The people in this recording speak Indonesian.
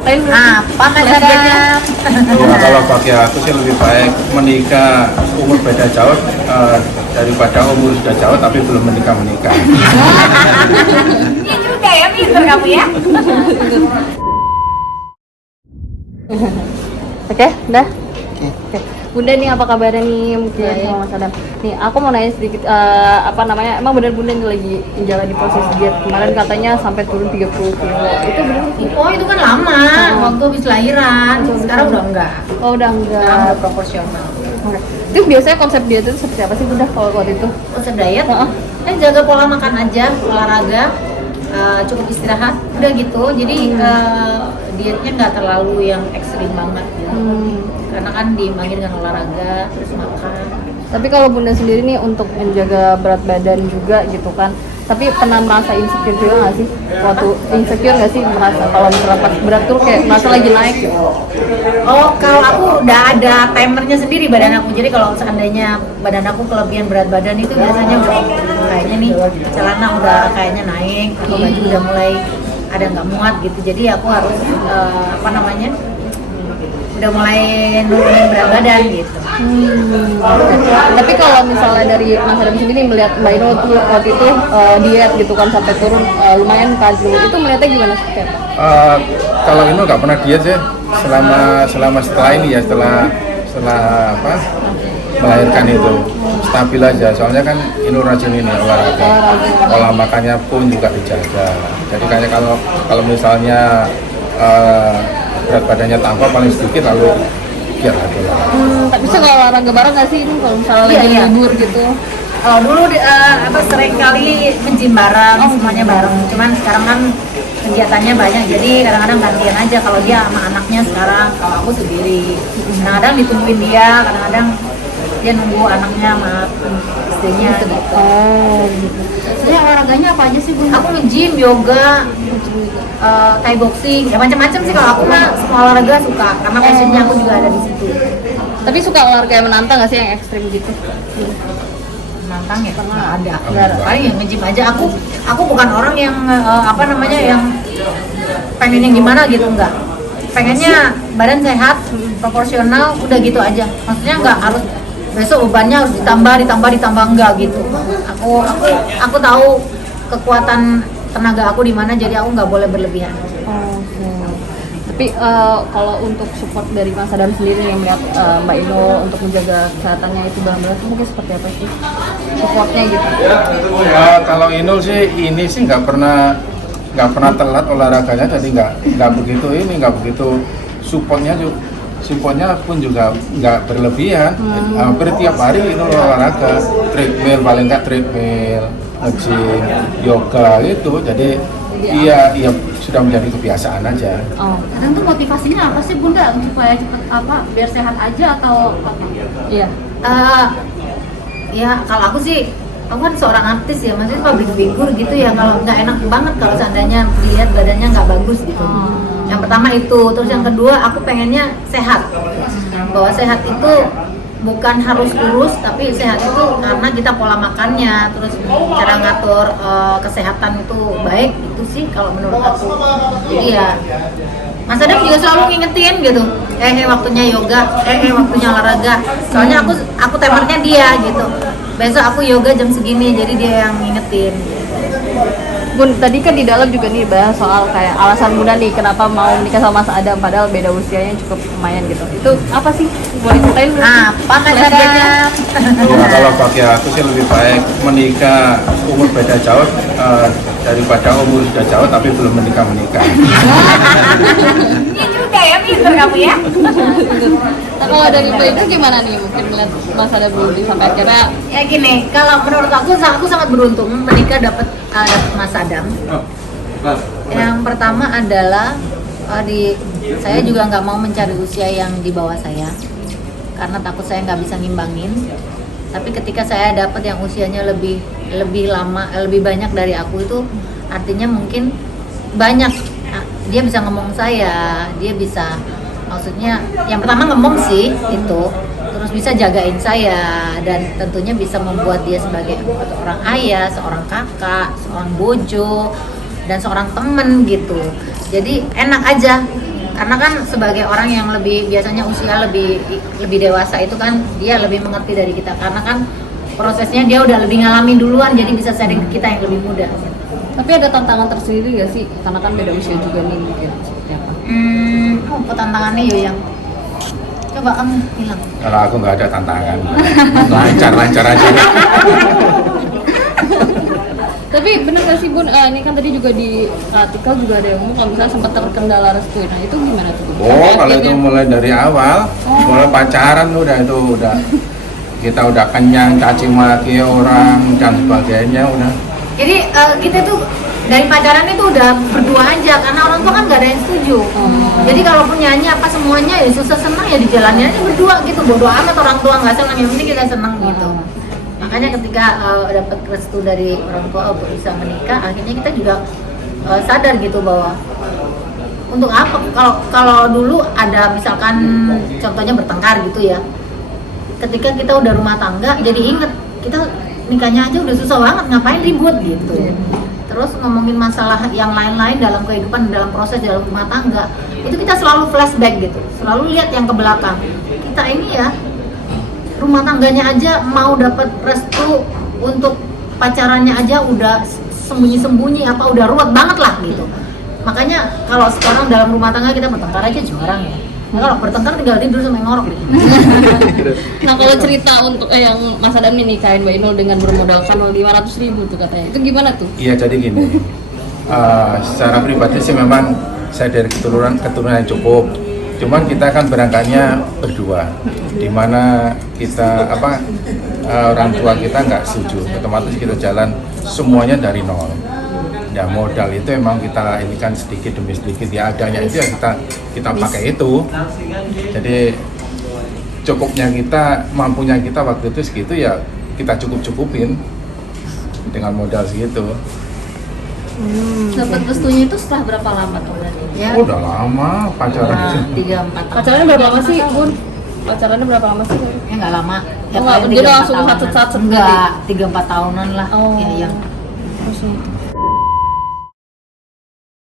Apa Ya, kalau bagi aku sih lebih baik menikah umur beda jauh daripada umur sudah jauh tapi belum menikah. Iya juga ya, pinter kamu ya. Oke, udah. Oke. Bunda nih apa kabarnya nih mungkin sama Mas Adam? Nih aku mau nanya sedikit emang benar Bunda nih lagi menjalani proses diet kemarin katanya sampai turun 30 kilo. Itu benar sih? Oh itu kan lama, waktu habis lahiran. Sekarang udah enggak. Oh udah enggak. Sekarang udah proporsional. Oke. Itu biasanya konsep diet itu seperti apa sih Bunda kalau waktu itu? Konsep diet, jaga pola makan aja, olahraga, cukup istirahat, udah gitu. Jadi dietnya nggak terlalu yang ekstrim banget ya. Karena kan diimbangin dengan olahraga, terus makan. Tapi kalau Bunda sendiri nih untuk menjaga berat badan juga gitu kan, tapi pernah merasa insecure juga nggak sih? Waktu insecure nggak sih merasa kalau misalnya pas berat tuh kayak merasa lagi naik gitu? Oh, kalau aku udah ada timernya sendiri badan aku. Jadi kalau seandainya badan aku kelebihan berat badan itu biasanya udah kayaknya nih celana udah kayaknya naik atau baju udah mulai ada nggak muat gitu. Jadi aku harus udah mulai nurunin berat badan gitu. Tapi kalau misalnya dari Mas Adam sendiri melihat Mbak Ino tuh waktu itu diet gitu kan sampai turun lumayan kilo, itu melihatnya gimana sih? Kalau Ino nggak pernah diet sih selama setelah ini ya setelah melahirkan itu stabil aja. Soalnya kan Ino rajin ini olahraga, pola makannya pun juga dijaga. Jadi kayaknya kalau misalnya berat badannya tambah paling sedikit lalu biar aja lah. Tapi bisa kalau olahraga bareng nggak sih kalau misalnya lagi libur gitu? Dulu sering kali nge-gym bareng, semuanya bareng. Cuman sekarang kan kegiatannya banyak, jadi kadang-kadang gantian aja. Kalau dia sama anaknya sekarang, kalau aku sendiri. Kadang-kadang ditungguin dia, kadang-kadang dia nunggu anaknya sama istrinya gitu. Sebenarnya olahraganya apa aja sih Bunda? Aku nge-gym, yoga, Thai boxing, ya macam-macam sih. Kalau aku mah semua olahraga suka, karena passionnya aku juga ada di situ. Tapi suka olahraga yang menantang nggak sih yang ekstrim gitu? Nantang ya karena ada paling yang nge-gym aja. Aku bukan orang yang yang pengen yang gimana gitu, enggak. Pengennya badan sehat, proporsional, udah gitu aja. Maksudnya nggak harus besok bebannya harus ditambah enggak gitu. Aku tahu kekuatan tenaga aku di mana, jadi aku nggak boleh berlebihan. Oke. Tapi kalau untuk support dari Mas Adam sendiri yang melihat Mbak Ino untuk menjaga kesehatannya itu benar-benar mungkin seperti apa sih supportnya gitu? Kalau Ino sih ini sih nggak pernah telat olahraganya, jadi nggak begitu supportnya pun juga nggak berlebihan. Hampir tiap hari Ino olahraga, treadmill paling nggak treadmill, nge-gym, yoga gitu. Jadi iya sudah menjadi kebiasaan aja. Kadang tuh motivasinya apa sih Bunda supaya cepet biar sehat aja atau apa? Iya. Ya kalau aku sih, aku kan seorang artis ya, maksudnya public figure gitu ya. Kalau nggak enak banget kalau seandainya dilihat badannya nggak bagus gitu. Yang pertama itu, terus yang kedua aku pengennya sehat. Bahwa sehat itu bukan harus kurus, tapi sehat itu karena kita pola makannya, terus cara ngatur kesehatan itu baik, itu sih kalau menurut aku. Jadi ya Mas Adam juga selalu ngingetin gitu, waktunya yoga, waktunya olahraga. Soalnya aku timernya dia gitu. Besok aku yoga jam segini, jadi dia yang ngingetin. Bun, tadi kan di dalam juga nih bahas soal kayak alasan Bunda nih kenapa mau menikah sama Mas Adam padahal beda usianya cukup lumayan gitu. Itu apa sih? Boleh ceritain dulu? Apa Mas Adam? Kalau bagi aku sih lebih baik menikah umur beda jauh daripada umur sudah jauh tapi belum menikah. Iya juga ya, pinter kamu ya. Nah, kalau dari Mbak Ino gimana nih mungkin melihat Mas Adam dulu sampai akhirnya Ya gini, kalau menurut aku sangat beruntung menikah dapat Mas Adam. Yang pertama adalah saya juga nggak mau mencari usia yang di bawah saya karena takut saya nggak bisa ngimbangin. Tapi ketika saya dapat yang usianya lebih lama, lebih banyak dari aku, itu artinya mungkin banyak. Nah, dia bisa ngomong saya, dia bisa, maksudnya yang pertama ngomong sih itu, terus bisa jagain saya, dan tentunya bisa membuat dia sebagai seorang ayah, seorang kakak, seorang bojo, dan seorang temen gitu. Jadi enak aja karena kan sebagai orang yang biasanya usia lebih dewasa itu kan dia lebih mengerti dari kita, karena kan prosesnya dia udah lebih ngalamin duluan, jadi bisa sharing ke kita yang lebih muda. Tapi ada tantangan tersendiri nggak sih? Karena kan beda usia juga nih mungkin. Seperti apa? Apa tantangannya yang coba kamu bilang. Kalau aku nggak ada tantangan, lancar aja. Tapi bener gak sih Bun, ini kan tadi juga di artikel juga ada yang ngomong kalau misalnya sempat terkendala restu, nah itu gimana tuh Bun? Oh, kalau itu mulai dari awal, mulai pacaran udah kita udah kenyang caci maki orang dan sebagainya udah. Jadi kita tuh dari pacaran itu udah berdua aja, karena orang tua kan nggak ada yang setuju. Jadi kalaupun nyanyi apa semuanya ya susah senang ya dijalannya aja berdua gitu, bodo amat orang tua nggak senang, yang penting kita senang gitu. Makanya ketika dapat restu dari orang tua untuk bisa menikah, akhirnya kita juga sadar gitu bahwa untuk apa, kalau dulu ada misalkan contohnya bertengkar gitu ya, ketika kita udah rumah tangga jadi inget kita nikahnya aja udah susah banget, ngapain ribut gitu. Terus ngomongin masalah yang lain-lain dalam kehidupan, dalam proses dalam rumah tangga, itu kita selalu flashback gitu, selalu lihat yang ke belakang. Kita ini ya rumah tangganya aja mau dapat restu untuk pacarannya aja udah sembunyi-sembunyi, apa udah ruwet banget lah gitu. Makanya kalau sekarang dalam rumah tangga kita bertengkar aja jarang ya. Nah, kalau bertengkar tinggal tidur sama yang ngorok gitu. Nah kalau cerita untuk yang Mas Adam nih nikahin Mbak Inul dengan bermodalkan 500.000 tuh katanya, itu gimana tuh? Iya, jadi gini, secara pribadi sih memang saya dari keturunan yang cukup. Cuman kita kan berangkatnya berdua, dimana kita orang tua kita nggak setuju, otomatis kita jalan semuanya dari nol. Ya modal itu emang kita ini kan sedikit demi sedikit ya, adanya itu ya kita pakai itu. Jadi cukupnya kita, mampunya kita waktu itu segitu ya kita cukupin dengan modal segitu. Dapat restunya itu setelah berapa lama tuh berarti? Ya, Udah lama pacaran. 3-4 tahun. Pacarannya berapa lama sih Bun? Pacarannya berapa lama sih? Ya nggak lama. Oh, nggak, paling dia 3-4 langsung tahunan. satu-satu Enggak, 3-4 tahunan lah. Oh. Ya, yang Terus nih.